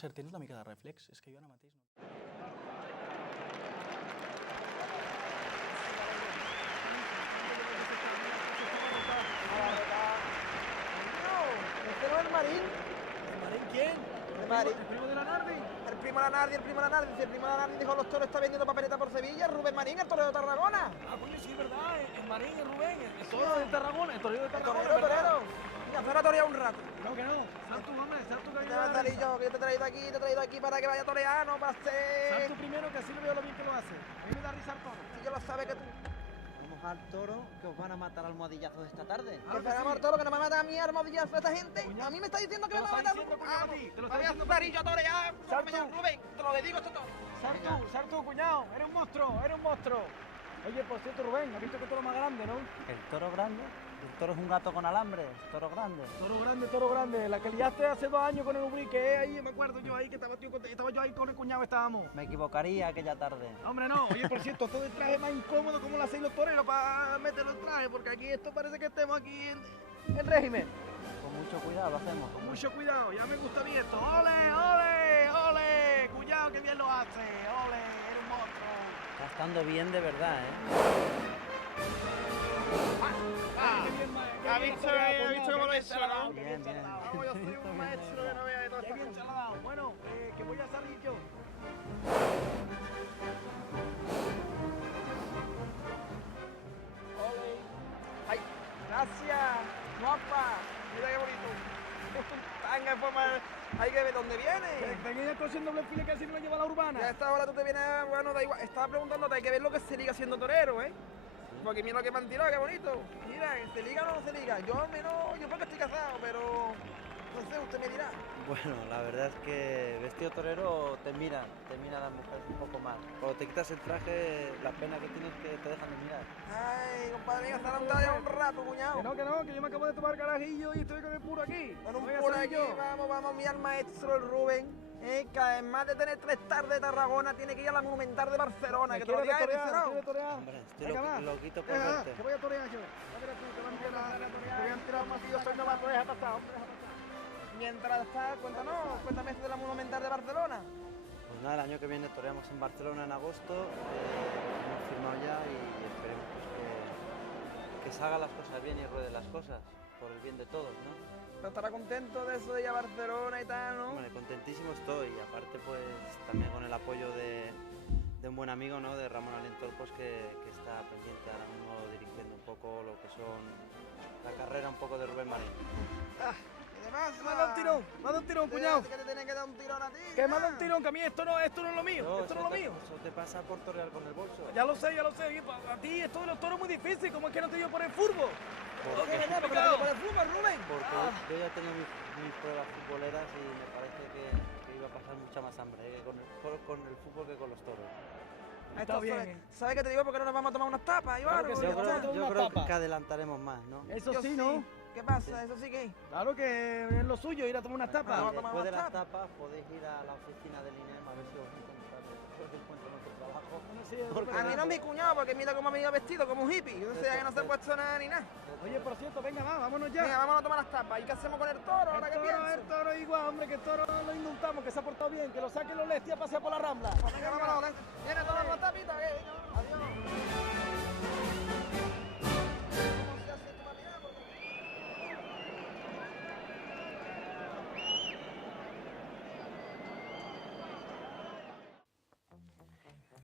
Ser, tens una mica de reflex? És que jo ara mateix no... ¿Este no es el Marín? ¿El Marín quién? El Marín. ¿El primo de la Nardi? El primo de la Nardi, el primo de la Nardi. Si el primo de la Nardi dijo los toros está vendiendo papeleta por Sevilla, Rubén Marín, el torero de Tarragona. Ah, coño, sí, es verdad. El Marín, el Rubén, el toro de Tarragona, el torero de El Tarragona, torero, ¿verdad? torero. Mira, fuera a torear un rato. No, que no. Sal tú, hombre, sal tú que Te vas a salir yo, que yo te he traído aquí para que vaya a torear, no para Sal ser... tú primero, que así lo veo lo bien que lo hace. A mí me da risa el toro. Si yo lo sabe que tú... Vamos al toro, que os van a matar al almohadillazo de esta tarde. Que se llama el toro, que no me mata a mí, armodillazo esta gente. Cuñado. A mí me está diciendo que Te me lo va a está matar. diciendo, cuñado, a ti. Te lo está Voy a diciendo salir yo a torear. Sal tú. Rubén, te lo dedico esto todo. Sal tú, cuñado. Eres un monstruo, eres un monstruo. Oye, por cierto, Rubén, ¿has visto que toro más grande, no? El toro grande. El toro es un gato con alambre. Toro grande. Toro grande, toro grande. La que liaste hace 2 años con el Ubrique, ahí me acuerdo yo ahí, que estaba yo ahí con el cuñado, estábamos. Me equivocaría aquella tarde. Hombre, no. Oye, por cierto, todo el traje más incómodo, como lo hacéis los toreros para meterlo el traje, porque aquí esto parece que estemos aquí en régimen. Con mucho cuidado lo hacemos. Con mucho cuidado, ya me gusta bien esto. ¡Ole, ole, ole! Cuñado, que bien lo hace. ¡Ole! Eres un monstruo. Está estando bien de verdad, ¿eh? ¿Ha visto cómo lo he hecho, no? Bien, bien. Vamos, yo soy un maestro que no vea de todas Qué estas bien cosas. se lo ha dado. Bueno, que voy a salir yo. Ole. ¡Ay! ¡Gracias! ¡Guapa! Mira qué bonito. Tanga en forma... Hay que ver dónde viene. Tenía esto haciendo doble file que así me lo lleva la Ya a urbana. esta hora tú te vienes... Bueno, da igual. Estaba preguntándote, hay que ver lo que se liga siendo torero, ¿eh? Porque mira lo que me han tirado, qué bonito. Mira, ¿se liga o no se liga? Yo menos... Yo creo que estoy casado, pero... No sé, usted me dirá. Bueno, la verdad es que vestido torero te miran las mujeres un poco más. Cuando te quitas el traje, la pena que tienes es que te dejan de mirar. Ay, compadre, venga, se ha levantado ya un rato, cuñado. Que yo me acabo de tomar carajillo y estoy con el puro aquí. Con un Voy a por salir aquí, yo. vamos, mira al maestro el Rubén. Que además de tener 3 tardes de Tarragona, tiene que ir a la Monumental de Barcelona. ¿Me Que te lo quieres diga él, torear? ¿no? ¿Quieres torear? Hombre, estoy Venga, va. loquito por Venga, verte. que voy a torear yo. Ya verás tú, te van a tirar más que yo soy nomás, deja pasar, hombre. Mientras está, cuéntame esto de la Monumental de Barcelona. Pues nada, el año que viene toreamos en Barcelona en agosto. Hemos firmado ya y esperemos pues, que salgan las cosas bien y rueden las cosas, por el bien de todos, ¿no? Pero estará contento de eso de ir a Barcelona y tal, ¿no? Hombre, contentísimo estoy, y aparte pues también con el apoyo de un buen amigo, ¿no? De Ramón Alentor, pues que está pendiente ahora mismo dirigiendo un poco lo que son la carrera un poco de Rubén Marín. ¿Qué te pasa? Me ha dado un tirón, cuñado. Que te tienen que dar un tirón a ti. Que me ha dado un tirón, que a mí esto no es lo mío, esto no es lo mío. Eso te pasa por torear con el bolso. Ya lo sé. Oye, a ti esto de los toros es muy difícil, ¿cómo es que no te dio por el furbo? Porque, ¿Qué viene? Porque no te por el fútbol, Rubén. porque yo ya tenía mis pruebas futboleras y me parece que iba a pasar mucha más hambre con el fútbol que con los toros. Está bien. ¿Sabes qué te digo? Porque no nos vamos a tomar unas tapas, Claro que Iván. sí, Yo vamos a creo, tomar yo unas creo tapas. que adelantaremos más, ¿no? Eso Yo sí, ¿no? ¿Qué pasa? ¿Eso sí qué? Claro que es lo suyo, ir a tomar unas tapas. Vamos a tomar Después de unas las tapas podéis ir a la oficina del INEM a ver si os encuentran otro trabajo. A mí no es mi cuñado, porque mira cómo ha venido vestido, como un hippie. Yo no sé, que no se ha puesto nada ni nada. Oye, por cierto, venga, vámonos ya. Venga, vámonos a tomar las tapas. ¿Y qué hacemos con el toro ahora que pienso? El toro igual, hombre, que el toro lo indultamos, que se ha portado bien, que lo saquen los lestis a pasear por la Rambla. Venga, vámonos. Viene a tomar las tapitas. Adiós.